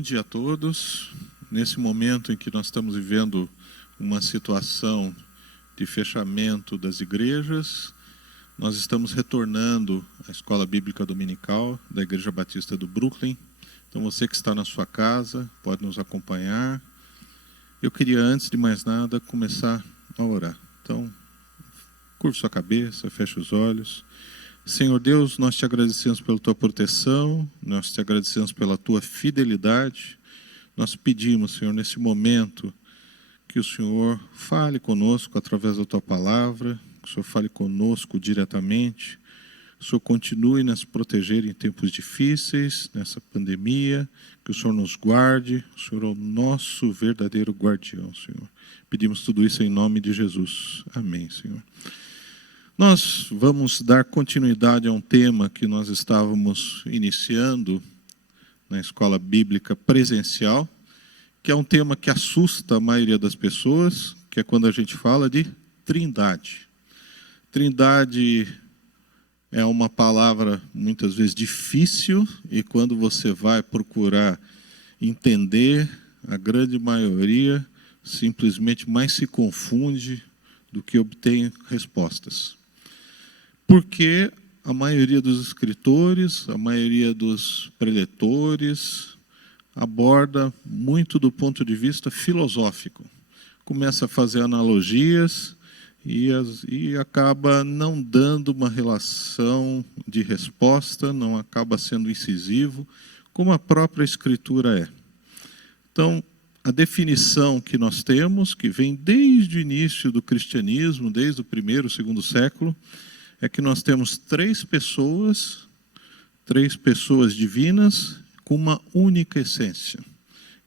Bom dia a todos. Nesse momento em que nós estamos vivendo uma situação de fechamento das igrejas, nós estamos retornando à Escola Bíblica Dominical da Igreja Batista do Brooklyn. Então você que está na sua casa pode nos acompanhar. Eu queria, antes de mais nada, começar a orar. Então, curva sua cabeça, feche os olhos. Senhor Deus, nós te agradecemos pela tua proteção, nós te agradecemos pela tua fidelidade. Nós pedimos, Senhor, nesse momento, que o Senhor fale conosco através da tua palavra, que o Senhor fale conosco diretamente, que o Senhor continue a nos proteger em tempos difíceis, nessa pandemia, que o Senhor nos guarde, o Senhor é o nosso verdadeiro guardião, Senhor. Pedimos tudo isso em nome de Jesus. Amém, Senhor. Nós vamos dar continuidade a um tema que nós estávamos iniciando na escola bíblica presencial, que é um tema que assusta a maioria das pessoas, que é quando a gente fala de trindade. Trindade é uma palavra muitas vezes difícil, e quando você vai procurar entender, a grande maioria simplesmente mais se confunde do que obtém respostas. Porque a maioria dos escritores, a maioria dos preletores, aborda muito do ponto de vista filosófico. Começa a fazer analogias e acaba não dando uma relação de resposta, não acaba sendo incisivo, como a própria Escritura é. Então, a definição que nós temos, que vem desde o início do cristianismo, desde o primeiro, segundo século, é que nós temos três pessoas divinas com uma única essência.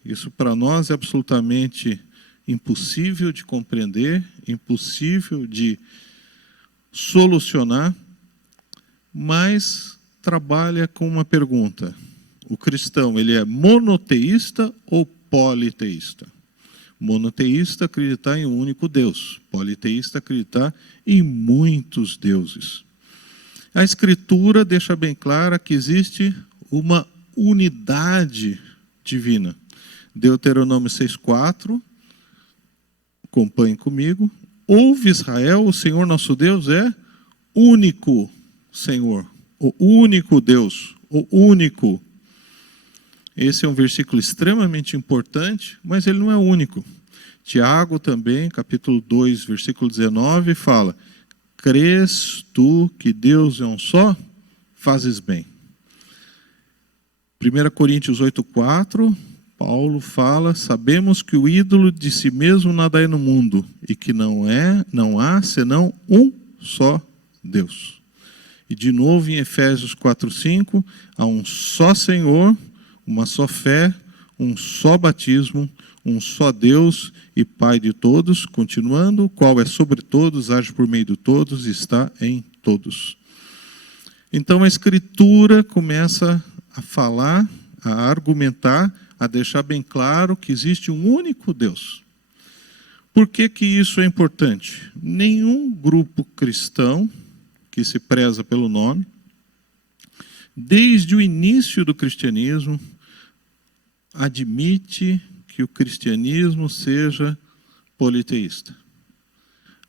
Isso para nós é absolutamente impossível de compreender, impossível de solucionar, mas trabalha com uma pergunta. O cristão, ele é monoteísta ou politeísta? Monoteísta, acreditar em um único Deus. Politeísta, acreditar em muitos deuses. A Escritura deixa bem clara que existe uma unidade divina. Deuteronômio 6,4, acompanhe comigo. Ouve Israel, o Senhor nosso Deus é único Senhor, o único Deus, o único. Esse é um versículo extremamente importante, mas ele não é único. Tiago também, capítulo 2, versículo 19, fala: crês tu que Deus é um só? Fazes bem. 1 Coríntios 8,4, Paulo fala: sabemos que o ídolo de si mesmo nada é no mundo, e que não há senão um só Deus. E de novo em Efésios 4,5, há um só Senhor, uma só fé, um só batismo, um só Deus e Pai de todos, continuando, o qual é sobre todos, age por meio de todos e está em todos. Então a Escritura começa a falar, a argumentar, a deixar bem claro que existe um único Deus. Por que que isso é importante? Nenhum grupo cristão, que se preza pelo nome, desde o início do cristianismo, admite que o cristianismo seja politeísta.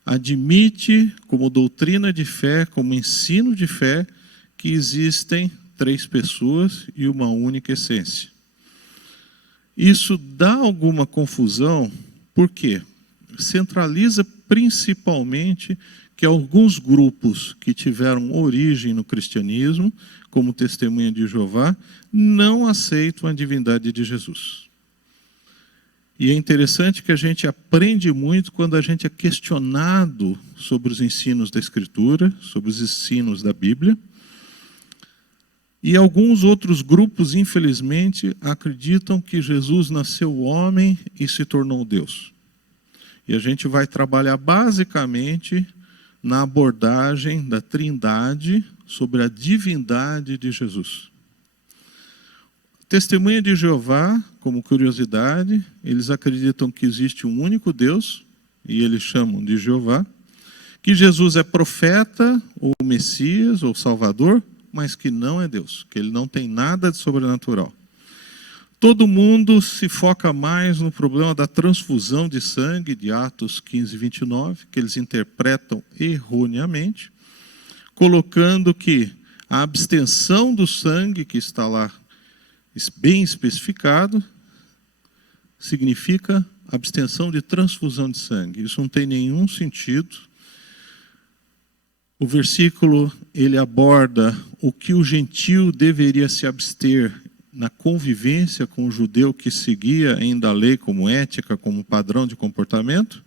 Admite, como doutrina de fé, como ensino de fé, que existem três pessoas e uma única essência. Isso dá alguma confusão, por quê? Centraliza principalmente que alguns grupos que tiveram origem no cristianismo, como Testemunha de Jeová, não aceitam a divindade de Jesus. E é interessante que a gente aprende muito quando a gente é questionado sobre os ensinos da Escritura, sobre os ensinos da Bíblia. E alguns outros grupos, infelizmente, acreditam que Jesus nasceu homem e se tornou Deus. E a gente vai trabalhar basicamente na abordagem da Trindade sobre a divindade de Jesus. Testemunha de Jeová, como curiosidade, eles acreditam que existe um único Deus, e eles chamam de Jeová, que Jesus é profeta, ou Messias, ou Salvador, mas que não é Deus, que ele não tem nada de sobrenatural. Todo mundo se foca mais no problema da transfusão de sangue, de Atos 15, 29, que eles interpretam erroneamente, colocando que a abstenção do sangue, que está lá bem especificado, significa abstenção de transfusão de sangue. Isso não tem nenhum sentido. O versículo, ele aborda o que o gentio deveria se abster na convivência com o judeu que seguia ainda a lei como ética, como padrão de comportamento,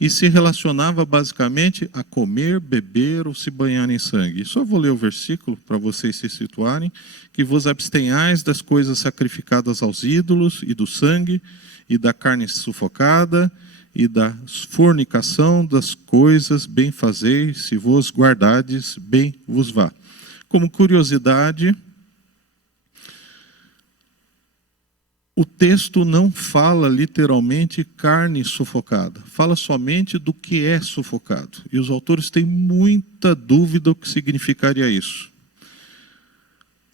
e se relacionava basicamente a comer, beber ou se banhar em sangue. Só vou ler o versículo para vocês se situarem, que vos abstenhais das coisas sacrificadas aos ídolos e do sangue, e da carne sufocada, e da fornicação das coisas bem fazeis, se vos guardardes, bem vos vá. Como curiosidade, o texto não fala literalmente carne sufocada, fala somente do que é sufocado. E os autores têm muita dúvida o que significaria isso.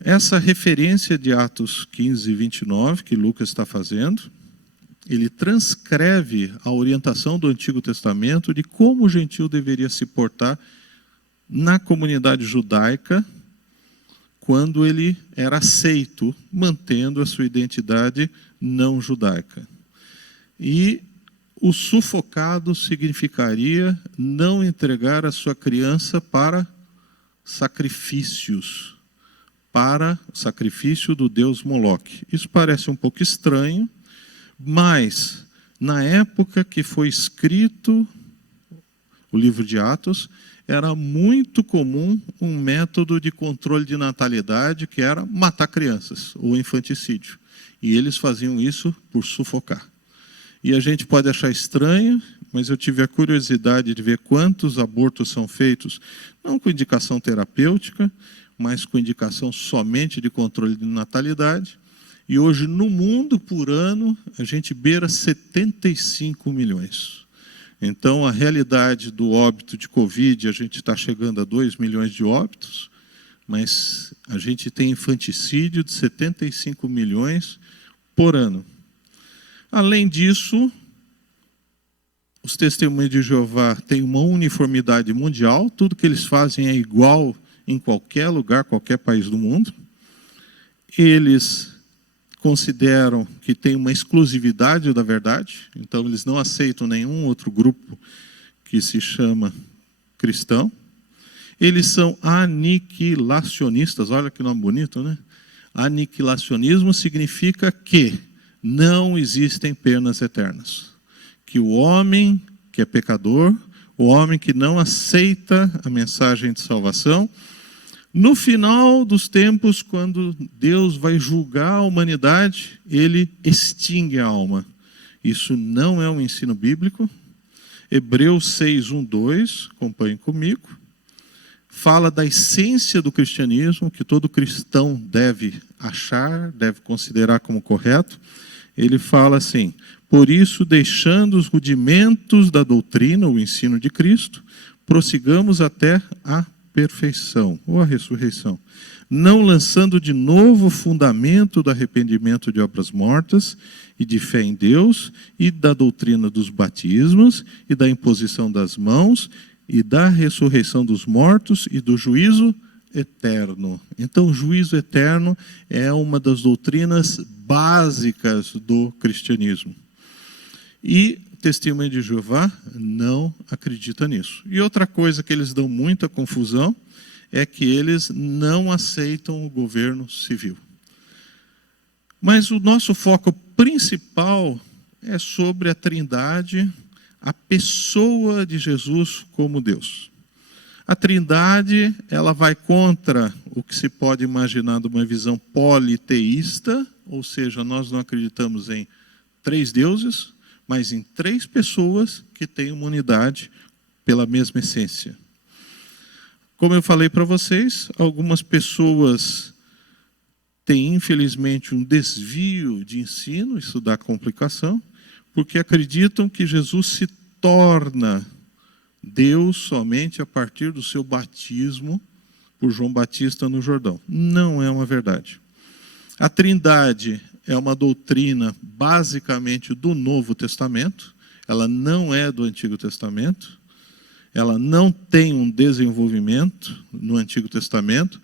Essa referência de Atos 15, 29, que Lucas está fazendo, ele transcreve a orientação do Antigo Testamento de como o gentio deveria se portar na comunidade judaica quando ele era aceito, mantendo a sua identidade não judaica. E o sufocado significaria não entregar a sua criança para sacrifícios, para o sacrifício do deus Moloque. Isso parece um pouco estranho, mas na época que foi escrito o livro de Atos, era muito comum um método de controle de natalidade que era matar crianças, ou infanticídio. E eles faziam isso por sufocar. E a gente pode achar estranho, mas eu tive a curiosidade de ver quantos abortos são feitos, não com indicação terapêutica, mas com indicação somente de controle de natalidade. E hoje, no mundo, por ano, a gente beira 75 milhões. Então, a realidade do óbito de Covid, a gente está chegando a 2 milhões de óbitos, mas a gente tem infanticídio de 75 milhões por ano. Além disso, os testemunhos de Jeová têm uma uniformidade mundial, tudo que eles fazem é igual em qualquer lugar, qualquer país do mundo. Eles consideram que tem uma exclusividade da verdade, então eles não aceitam nenhum outro grupo que se chama cristão. Eles são aniquilacionistas, olha que nome bonito, né? Aniquilacionismo significa que não existem penas eternas. Que o homem que é pecador, o homem que não aceita a mensagem de salvação, no final dos tempos, quando Deus vai julgar a humanidade, ele extingue a alma. Isso não é um ensino bíblico. Hebreus 6, 1, 2, acompanhem comigo, fala da essência do cristianismo, que todo cristão deve achar, deve considerar como correto. Ele fala assim: por isso, deixando os rudimentos da doutrina, o ensino de Cristo, prossigamos até a perfeição, ou a ressurreição, não lançando de novo o fundamento do arrependimento de obras mortas e de fé em Deus, e da doutrina dos batismos, e da imposição das mãos, e da ressurreição dos mortos, e do juízo eterno. Então, o juízo eterno é uma das doutrinas básicas do cristianismo. E Testemunho de Jeová não acredita nisso. E outra coisa que eles dão muita confusão é que eles não aceitam o governo civil. Mas o nosso foco principal é sobre a Trindade, a pessoa de Jesus como Deus. A Trindade, ela vai contra o que se pode imaginar de uma visão politeísta, ou seja, nós não acreditamos em 3 deuses, mas em 3 pessoas que têm uma unidade pela mesma essência. Como eu falei para vocês, algumas pessoas têm, infelizmente, um desvio de ensino, isso dá complicação, porque acreditam que Jesus se torna Deus somente a partir do seu batismo por João Batista no Jordão. Não é uma verdade. A Trindade é uma doutrina basicamente do Novo Testamento, ela não é do Antigo Testamento, ela não tem um desenvolvimento no Antigo Testamento.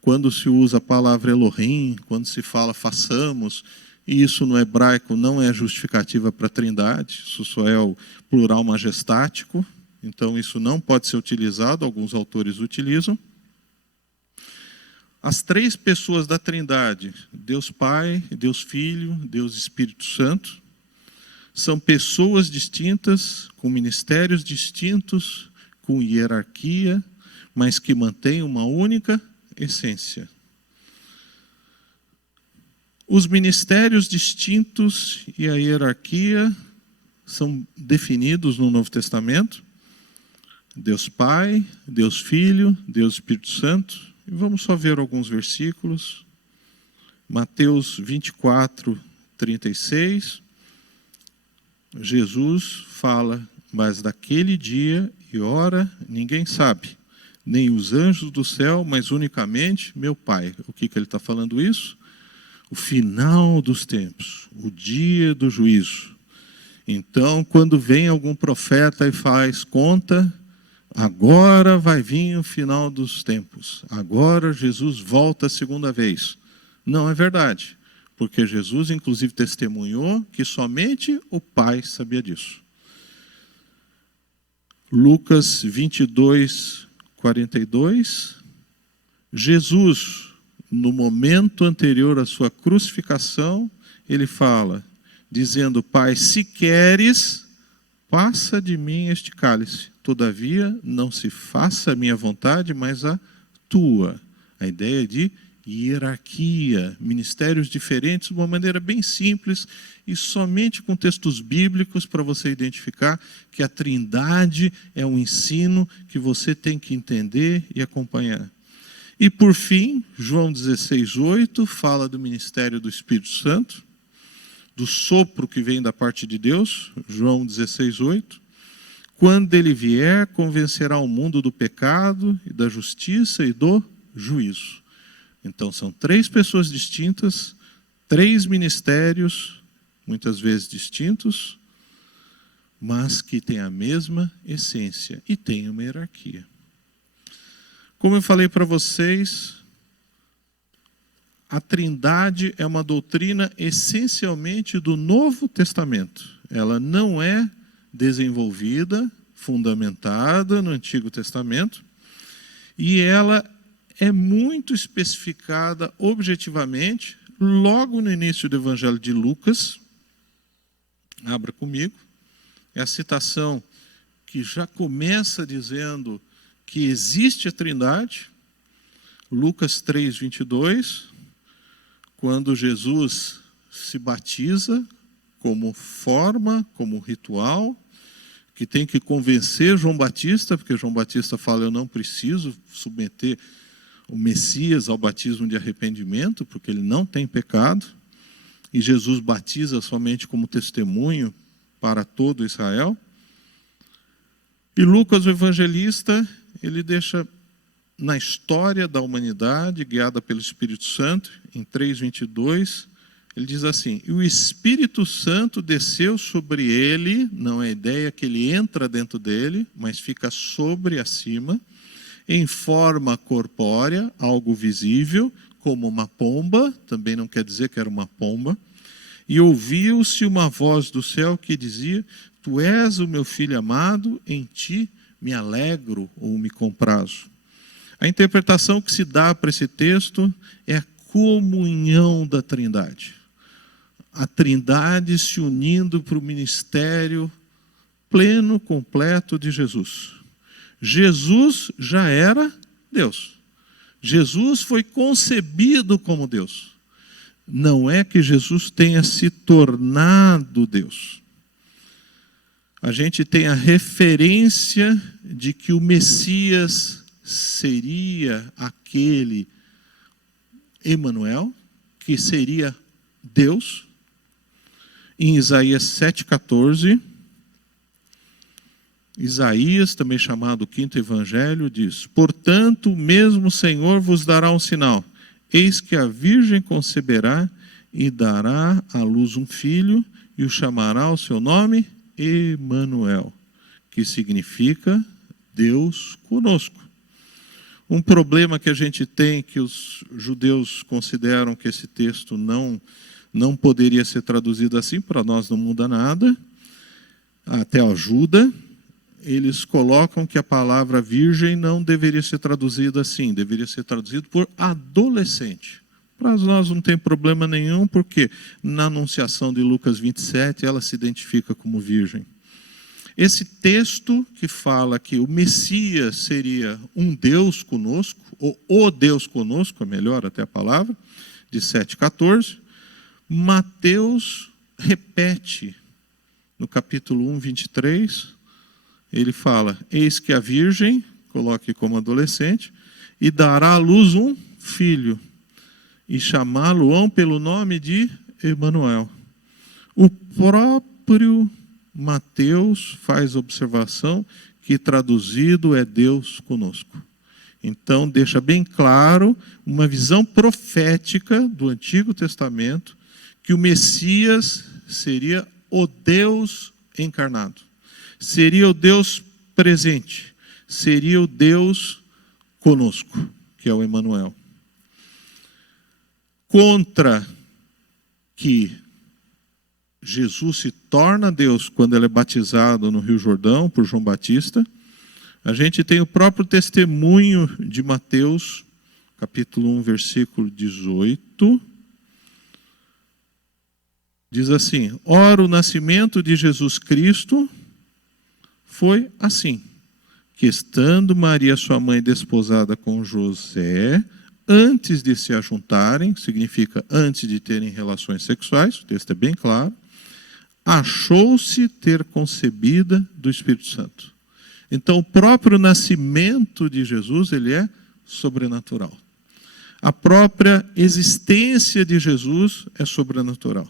Quando se usa a palavra Elohim, quando se fala façamos, e isso no hebraico não é justificativa para a Trindade, isso só é o plural majestático, então isso não pode ser utilizado, alguns autores utilizam. As três pessoas da Trindade, Deus Pai, Deus Filho, Deus Espírito Santo, são pessoas distintas, com ministérios distintos, com hierarquia, mas que mantêm uma única essência. Os ministérios distintos e a hierarquia são definidos no Novo Testamento. Deus Pai, Deus Filho, Deus Espírito Santo. E vamos só ver alguns versículos. Mateus 24, 36. Jesus fala, mas daquele dia e hora ninguém sabe, nem os anjos do céu, mas unicamente meu Pai. O que ele está falando isso? O final dos tempos, o dia do juízo. Então, quando vem algum profeta e faz conta, agora vai vir o final dos tempos, agora Jesus volta a segunda vez. Não é verdade, porque Jesus inclusive testemunhou que somente o Pai sabia disso. Lucas 22, 42, Jesus, no momento anterior à sua crucificação, ele fala, dizendo, Pai, se queres, passa de mim este cálice. Todavia, não se faça a minha vontade, mas a tua. A ideia de hierarquia, ministérios diferentes, de uma maneira bem simples e somente com textos bíblicos para você identificar que a Trindade é um ensino que você tem que entender e acompanhar. E por fim, João 16:8 fala do ministério do Espírito Santo, do sopro que vem da parte de Deus, João 16:8. Quando ele vier, convencerá o mundo do pecado, e da justiça e do juízo. Então são três pessoas distintas, três ministérios, muitas vezes distintos, mas que têm a mesma essência e têm uma hierarquia. Como eu falei para vocês, a Trindade é uma doutrina essencialmente do Novo Testamento. Ela não é desenvolvida, fundamentada no Antigo Testamento, e ela é muito especificada objetivamente logo no início do Evangelho de Lucas. Abra comigo. É a citação que já começa dizendo que existe a Trindade. Lucas 3:22, quando Jesus se batiza como forma, como ritual, que tem que convencer João Batista, porque João Batista fala, eu não preciso submeter o Messias ao batismo de arrependimento, porque ele não tem pecado, e Jesus batiza somente como testemunho para todo Israel. E Lucas, o evangelista, ele deixa na história da humanidade, guiada pelo Espírito Santo, em 3:22, ele diz assim, e o Espírito Santo desceu sobre ele, não é a ideia que ele entra dentro dele, mas fica sobre, acima, em forma corpórea, algo visível, como uma pomba, também não quer dizer que era uma pomba, e ouviu-se uma voz do céu que dizia, tu és o meu filho amado, em ti me alegro ou me comprazo. A interpretação que se dá para esse texto é a comunhão da Trindade. A Trindade se unindo para o ministério pleno, completo de Jesus. Jesus já era Deus. Jesus foi concebido como Deus. Não é que Jesus tenha se tornado Deus. A gente tem a referência de que o Messias seria aquele Emanuel, que seria Deus. Em Isaías 7,14, Isaías, também chamado o quinto evangelho, diz, portanto, o mesmo Senhor vos dará um sinal, eis que a virgem conceberá e dará à luz um filho, e o chamará o seu nome Emanuel, que significa Deus conosco. Um problema que a gente tem, que os judeus consideram que esse texto não poderia ser traduzido assim, para nós não muda nada, até ajuda. Eles colocam que a palavra virgem não deveria ser traduzida assim, deveria ser traduzido por adolescente. Para nós não tem problema nenhum, porque na anunciação de Lucas 27, ela se identifica como virgem. Esse texto que fala que o Messias seria um Deus conosco, ou o Deus conosco, é melhor até a palavra, de 7,14, Mateus repete no capítulo 1, 23, ele fala, eis que a virgem, coloque como adolescente, e dará à luz um filho, e chamá-lo-ão pelo nome de Emanuel. O próprio Mateus faz observação que traduzido é Deus conosco. Então deixa bem claro uma visão profética do Antigo Testamento que o Messias seria o Deus encarnado, seria o Deus presente, seria o Deus conosco, que é o Emanuel. Contra que Jesus se torna Deus quando ele é batizado no Rio Jordão por João Batista, a gente tem o próprio testemunho de Mateus, capítulo 1, versículo 18. Diz assim, ora, o nascimento de Jesus Cristo foi assim, que estando Maria, sua mãe, desposada com José, antes de se ajuntarem, significa antes de terem relações sexuais, o texto é bem claro, achou-se ter concebida do Espírito Santo. Então, o próprio nascimento de Jesus, ele é sobrenatural. A própria existência de Jesus é sobrenatural.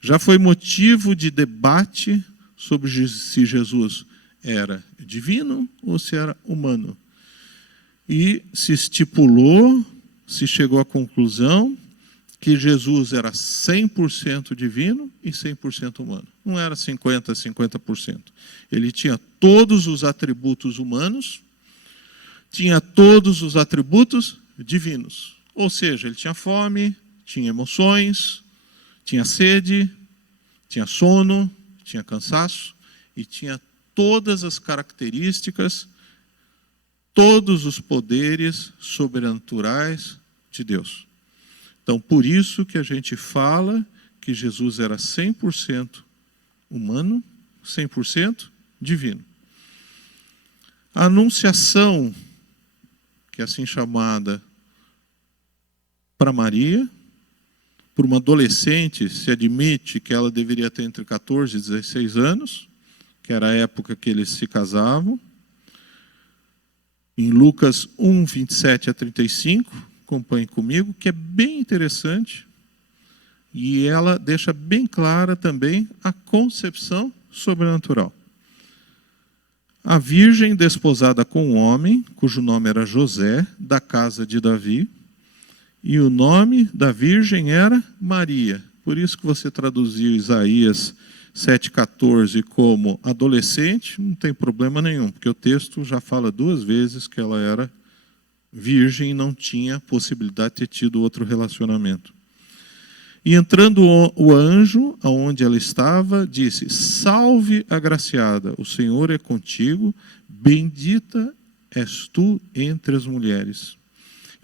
Já foi motivo de debate sobre se Jesus era divino ou se era humano. E se estipulou, se chegou à conclusão que Jesus era 100% divino e 100% humano. Não era 50%. Ele tinha todos os atributos humanos, tinha todos os atributos divinos. Ou seja, ele tinha fome, tinha emoções, tinha sede, tinha sono, tinha cansaço e tinha todas as características, todos os poderes sobrenaturais de Deus. Então, por isso que a gente fala que Jesus era 100% humano, 100% divino. A anunciação, que é assim chamada para Maria, por uma adolescente, se admite que ela deveria ter entre 14 e 16 anos, que era a época que eles se casavam. Em Lucas 1, 27 a 35, acompanhe comigo, que é bem interessante. E ela deixa bem clara também a concepção sobrenatural. A virgem desposada com um homem, cujo nome era José, da casa de Davi, e o nome da virgem era Maria. Por isso que você traduziu Isaías 7,14 como adolescente, não tem problema nenhum, porque o texto já fala 2 vezes que ela era virgem e não tinha possibilidade de ter tido outro relacionamento. E entrando o anjo, aonde ela estava, disse, salve agraciada, o Senhor é contigo, bendita és tu entre as mulheres.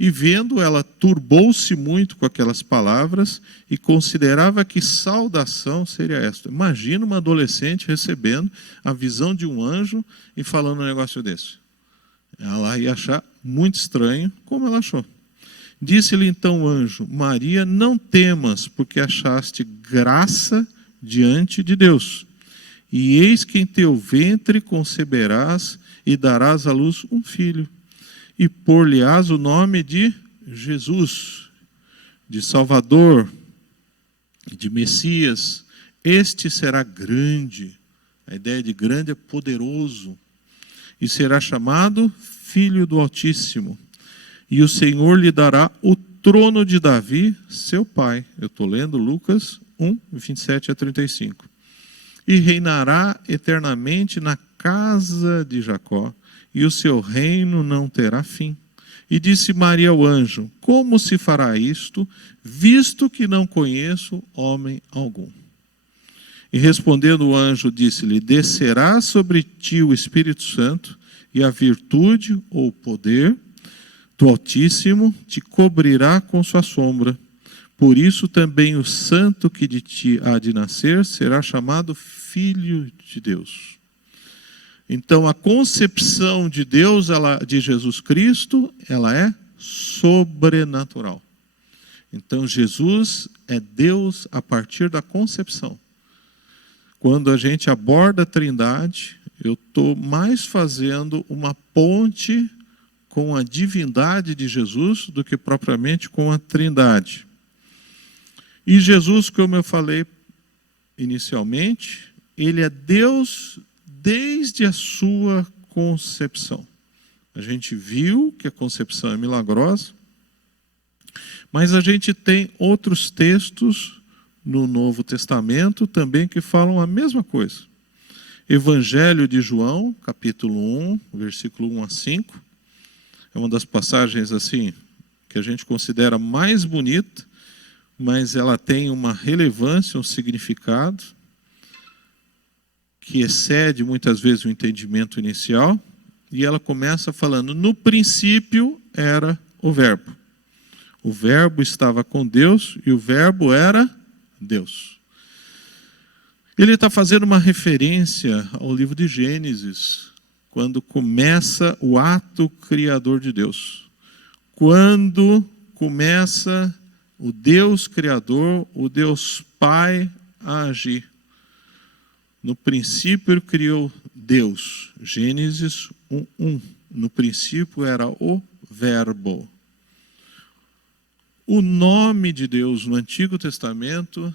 E vendo, ela turbou-se muito com aquelas palavras e considerava que saudação seria esta. Imagina uma adolescente recebendo a visão de um anjo e falando um negócio desse. Ela ia achar muito estranho, como ela achou. Disse-lhe então o anjo, Maria, não temas, porque achaste graça diante de Deus. E eis que em teu ventre conceberás e darás à luz um filho. E por-lhe-ás o nome de Jesus, de Salvador, de Messias. Este será grande. A ideia de grande é poderoso. E será chamado Filho do Altíssimo. E o Senhor lhe dará o trono de Davi, seu pai. Eu estou lendo Lucas 1, 27 a 35. E reinará eternamente na casa de Jacó, e o seu reino não terá fim. E disse Maria ao anjo: como se fará isto, visto que não conheço homem algum? E respondendo o anjo, disse-lhe: descerá sobre ti o Espírito Santo, e a virtude ou o poder do Altíssimo te cobrirá com sua sombra. Por isso também o santo que de ti há de nascer será chamado Filho de Deus. Então a concepção de Deus, de Jesus Cristo, ela é sobrenatural. Então Jesus é Deus a partir da concepção. Quando a gente aborda a Trindade, eu estou mais fazendo uma ponte com a divindade de Jesus do que propriamente com a Trindade. E Jesus, como eu falei inicialmente, ele é Deus desde a sua concepção. A gente viu que a concepção é milagrosa, mas a gente tem outros textos no Novo Testamento também que falam a mesma coisa. Evangelho de João, capítulo 1, versículo 1 a 5, é uma das passagens assim que a gente considera mais bonita, mas ela tem uma relevância, um significado que excede muitas vezes o entendimento inicial, e ela começa falando: no princípio era o Verbo. O Verbo estava com Deus e o Verbo era Deus. Ele está fazendo uma referência ao livro de Gênesis, quando começa o ato criador de Deus. Quando começa o Deus Criador, o Deus Pai a agir. No princípio ele criou Deus. Gênesis 1:1. No princípio era o Verbo. O nome de Deus no Antigo Testamento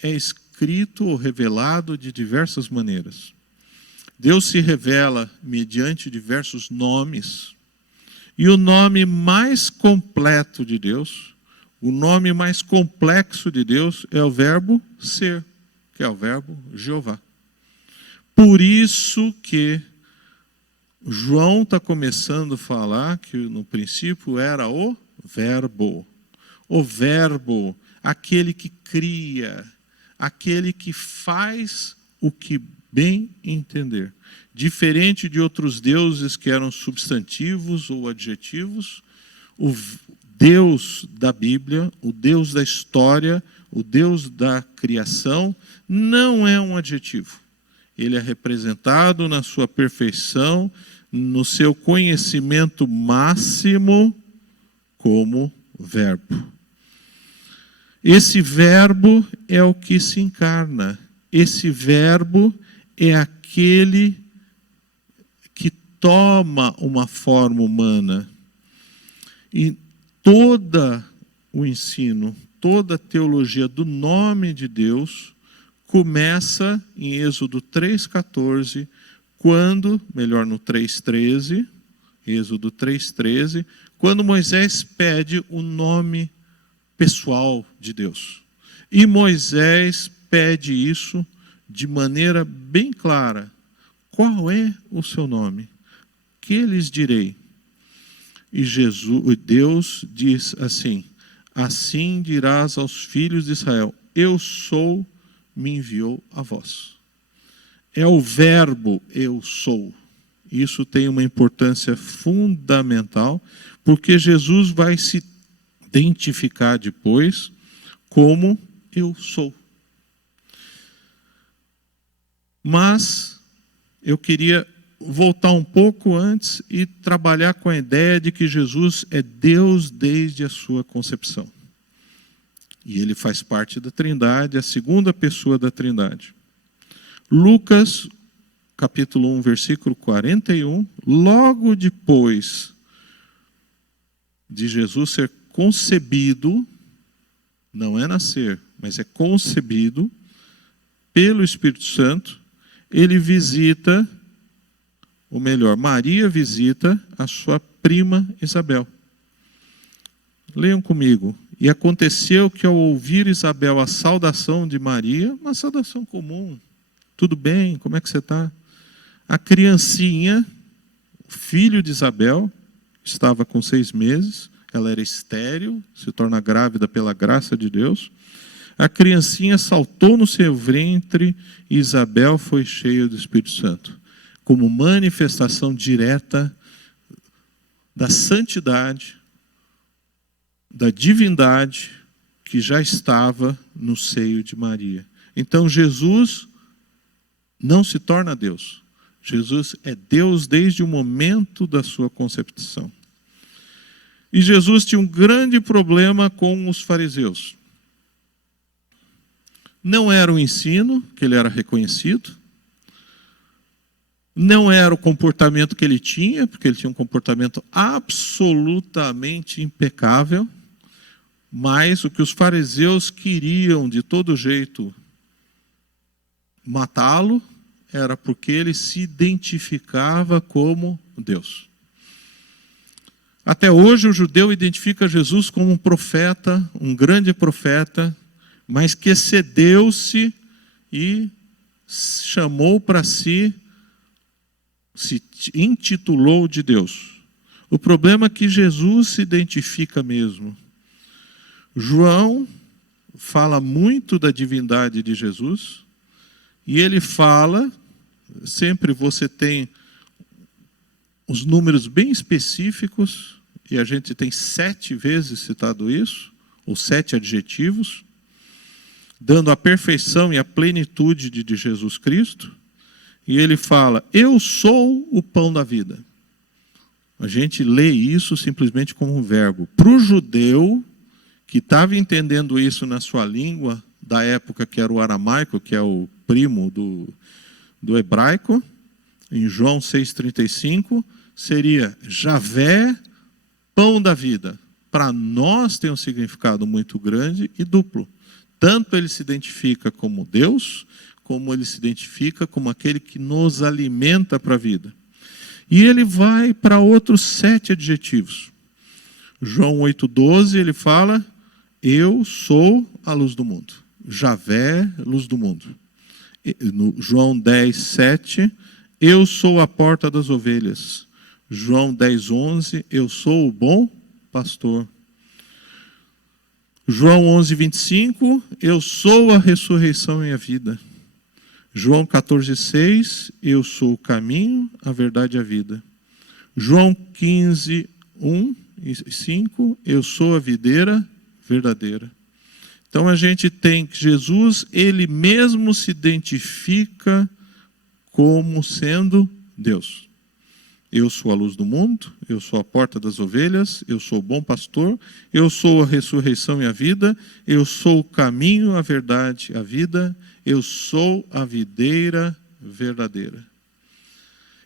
é escrito ou revelado de diversas maneiras. Deus se revela mediante diversos nomes. E o nome mais completo de Deus, o nome mais complexo de Deus é o verbo ser, que é o verbo Jeová. Por isso que João está começando a falar que no princípio era o Verbo. O Verbo, aquele que cria, aquele que faz o que bem entender. Diferente de outros deuses que eram substantivos ou adjetivos, o Deus da Bíblia, o Deus da história, o Deus da criação, não é um adjetivo. Ele é representado na sua perfeição, no seu conhecimento máximo, como Verbo. Esse Verbo é o que se encarna. Esse Verbo é aquele que toma uma forma humana. E todo o ensino, toda a teologia do nome de Deus começa em Êxodo 3,14, quando, melhor, no 3,13, Êxodo 3,13, quando Moisés pede o nome pessoal de Deus. E Moisés pede isso de maneira bem clara. Qual é o seu nome? Que lhes direi? E Deus diz assim: assim dirás aos filhos de Israel: eu sou, me enviou a vós. É o verbo eu sou. Isso tem uma importância fundamental, porque Jesus vai se identificar depois como eu sou. Mas eu queria voltar um pouco antes e trabalhar com a ideia de que Jesus é Deus desde a sua concepção. E ele faz parte da Trindade, a segunda pessoa da Trindade. Lucas, capítulo 1, versículo 41, logo depois de Jesus ser concebido, não é nascer, mas é concebido pelo Espírito Santo, ele visita, ou melhor, Maria visita a sua prima Isabel. Leiam comigo. E aconteceu que ao ouvir Isabel a saudação de Maria, uma saudação comum, tudo bem, como é que você está? A criancinha, o filho de Isabel, estava com 6 meses, ela era estéril, se torna grávida pela graça de Deus. A criancinha saltou no seu ventre e Isabel foi cheia do Espírito Santo, como manifestação direta da santidade, da divindade que já estava no seio de Maria. Então Jesus não se torna Deus. Jesus é Deus desde o momento da sua concepção. E Jesus tinha um grande problema com os fariseus. Não era o ensino, que ele era reconhecido. Não era o comportamento que ele tinha, porque ele tinha um comportamento absolutamente impecável. Mas o que os fariseus queriam de todo jeito matá-lo, era porque ele se identificava como Deus. Até hoje o judeu identifica Jesus como um profeta, um grande profeta, mas que excedeu-se e chamou para si, se intitulou de Deus. O problema é que Jesus se identifica mesmo. João fala muito da divindade de Jesus, e ele fala, sempre você tem os números bem específicos, e a gente tem 7 vezes citado isso, ou 7 adjetivos, dando a perfeição e a plenitude de Jesus Cristo, e ele fala, eu sou o pão da vida. A gente lê isso simplesmente como um verbo. Para o judeu, que estava entendendo isso na sua língua, da época que era o aramaico, que é o primo do hebraico, em João 6,35, seria Javé, pão da vida. Para nós tem um significado muito grande e duplo. Tanto ele se identifica como Deus, como ele se identifica como aquele que nos alimenta para a vida. E ele vai para outros 7 adjetivos. João 8,12, ele fala, eu sou a luz do mundo. Javé, luz do mundo. No João 10,7, eu sou a porta das ovelhas. João 10,11, eu sou o bom pastor. João 11,25, eu sou a ressurreição e a vida. João 14,6, eu sou o caminho, a verdade e a vida. João 15:1 e 5, eu sou a videira verdadeira. Então a gente tem que Jesus, ele mesmo se identifica como sendo Deus. Eu sou a luz do mundo, eu sou a porta das ovelhas, eu sou o bom pastor, eu sou a ressurreição e a vida, eu sou o caminho, a verdade, a vida, eu sou a videira verdadeira.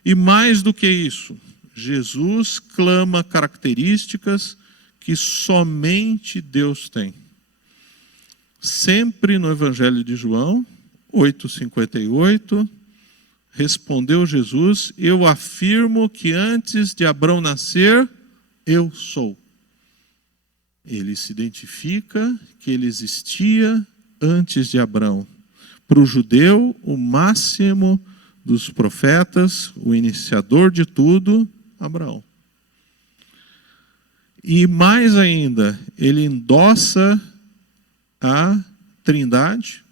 E mais do que isso, Jesus clama características que somente Deus tem. Sempre no Evangelho de João, 8,58, respondeu Jesus, eu afirmo que antes de Abraão nascer, eu sou. Ele se identifica que ele existia antes de Abraão. Para o judeu, o máximo dos profetas, o iniciador de tudo, Abraão. E mais ainda, ele endossa a Trindade,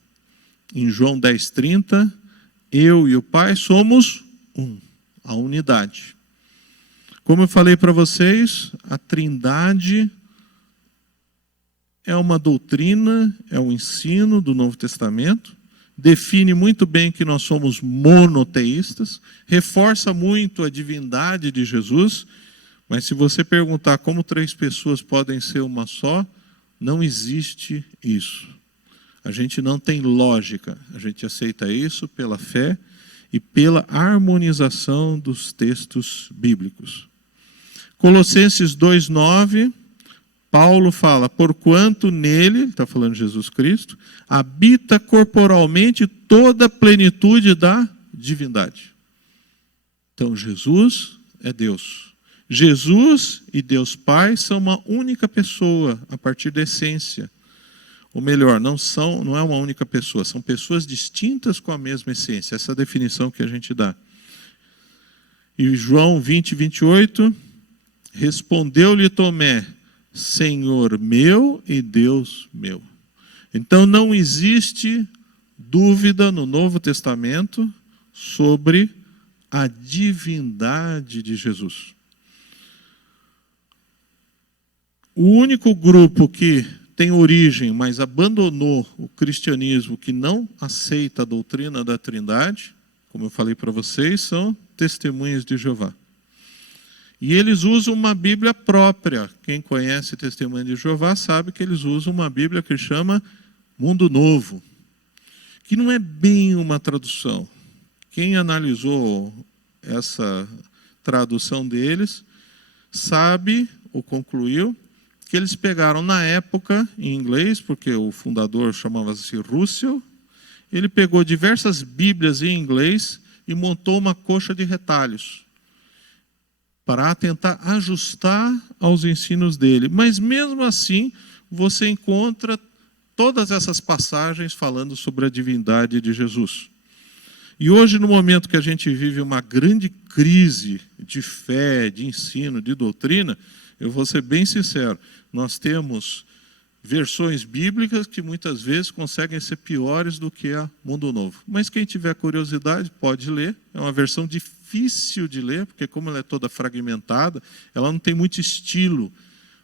em João 10,30, eu e o Pai somos um, a unidade. Como eu falei para vocês, a Trindade é uma doutrina, é um ensino do Novo Testamento, define muito bem que nós somos monoteístas, reforça muito a divindade de Jesus, mas se você perguntar como 3 pessoas podem ser uma só, não existe isso. A gente não tem lógica, a gente aceita isso pela fé e pela harmonização dos textos bíblicos. Colossenses 2,9, Paulo fala, porquanto nele, ele está falando de Jesus Cristo, habita corporalmente toda a plenitude da divindade. Então Jesus é Deus. Jesus e Deus Pai são uma única pessoa a partir da essência. Ou melhor, não é uma única pessoa, são pessoas distintas com a mesma essência. Essa é a definição que a gente dá. E João 20, 28, respondeu-lhe Tomé, Senhor meu e Deus meu. Então não existe dúvida no Novo Testamento sobre a divindade de Jesus. O único grupo que tem origem, mas abandonou o cristianismo, que não aceita a doutrina da Trindade, como eu falei para vocês, são Testemunhas de Jeová. E eles usam uma Bíblia própria. Quem conhece Testemunhas de Jeová sabe que eles usam uma Bíblia que chama Mundo Novo, que não é bem uma tradução. Quem analisou essa tradução deles sabe, ou concluiu, que eles pegaram na época, em inglês, porque o fundador chamava-se Russell, ele pegou diversas Bíblias em inglês e montou uma coxa de retalhos para tentar ajustar aos ensinos dele. Mas mesmo assim, você encontra todas essas passagens falando sobre a divindade de Jesus. E hoje, no momento que a gente vive uma grande crise de fé, de ensino, de doutrina, eu vou ser bem sincero, nós temos versões bíblicas que muitas vezes conseguem ser piores do que a Mundo Novo. Mas quem tiver curiosidade pode ler. É uma versão difícil de ler, porque como ela é toda fragmentada, ela não tem muito estilo,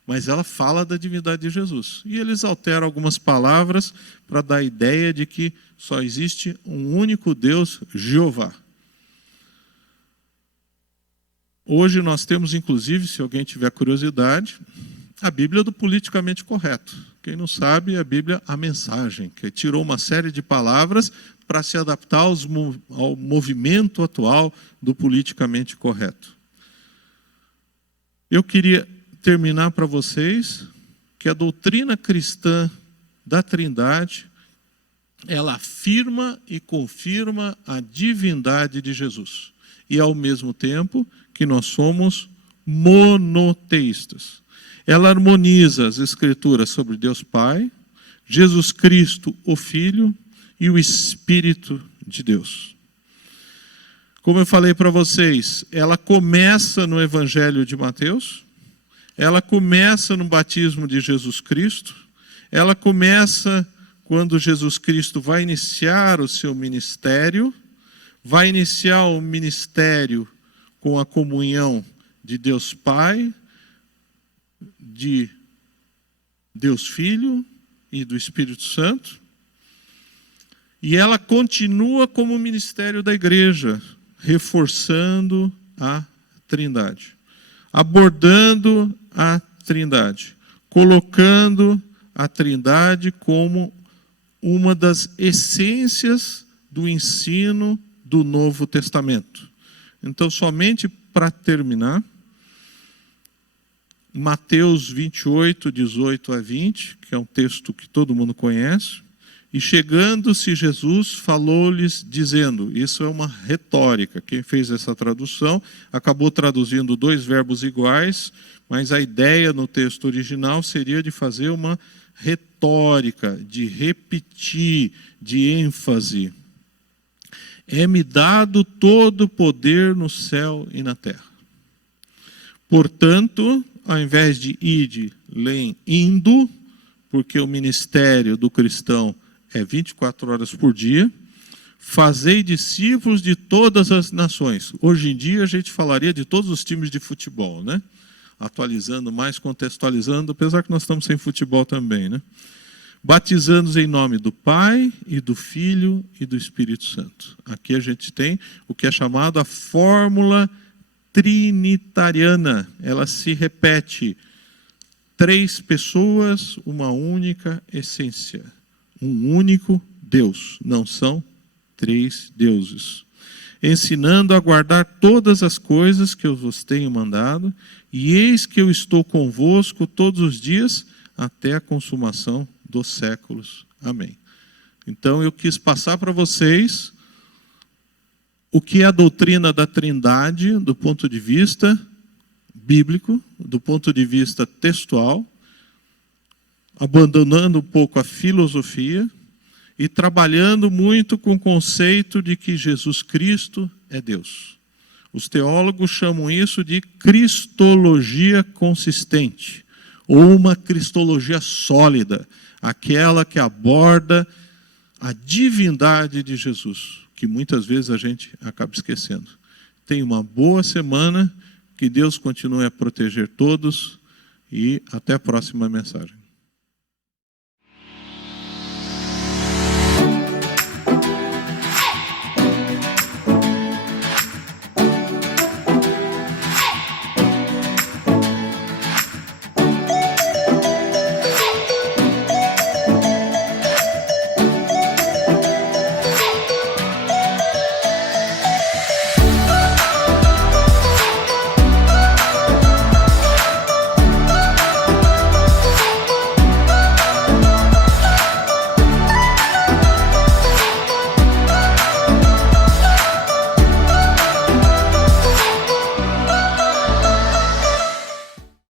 mas ela fala da divindade de Jesus. E eles alteram algumas palavras para dar a ideia de que só existe um único Deus, Jeová. Hoje nós temos, inclusive, se alguém tiver curiosidade, a Bíblia do politicamente correto. Quem não sabe, a Bíblia, a mensagem, que tirou uma série de palavras para se adaptar ao movimento atual do politicamente correto. Eu queria terminar para vocês que a doutrina cristã da Trindade, ela afirma e confirma a divindade de Jesus. E, ao mesmo tempo, que nós somos monoteístas. Ela harmoniza as Escrituras sobre Deus Pai, Jesus Cristo, o Filho, e o Espírito de Deus. Como eu falei para vocês, ela começa no Evangelho de Mateus, ela começa no batismo de Jesus Cristo, ela começa quando Jesus Cristo vai iniciar o seu ministério, vai iniciar o ministério com a comunhão de Deus Pai, de Deus Filho e do Espírito Santo. E ela continua como ministério da igreja, reforçando a Trindade, abordando a Trindade, colocando a Trindade como uma das essências do ensino do Novo Testamento. Então, somente para terminar, Mateus 28, 18 a 20, que é um texto que todo mundo conhece, e chegando-se Jesus, falou-lhes dizendo, isso é uma retórica, quem fez essa tradução acabou traduzindo dois verbos iguais, mas a ideia no texto original seria de fazer uma retórica, de repetir, de ênfase. É-me dado todo o poder no céu e na terra. Portanto, ao invés de ide, leem indo, porque o ministério do cristão é 24 horas por dia, fazei discípulos de todas as nações. Hoje em dia a gente falaria de todos os times de futebol, né? Atualizando mais, contextualizando, apesar que nós estamos sem futebol também, né? Batizando-os em nome do Pai e do Filho e do Espírito Santo. Aqui a gente tem o que é chamado a fórmula trinitariana. Ela se repete. 3 pessoas, uma única essência. Um único Deus. Não são 3 deuses. Ensinando a guardar todas as coisas que eu vos tenho mandado, e eis que eu estou convosco todos os dias até a consumação dos séculos. Amém. Então eu quis passar para vocês o que é a doutrina da Trindade do ponto de vista bíblico, do ponto de vista textual, abandonando um pouco a filosofia e trabalhando muito com o conceito de que Jesus Cristo é Deus. Os teólogos chamam isso de cristologia consistente, ou uma cristologia sólida, aquela que aborda a divindade de Jesus, que muitas vezes a gente acaba esquecendo. Tenha uma boa semana, que Deus continue a proteger todos e até a próxima mensagem.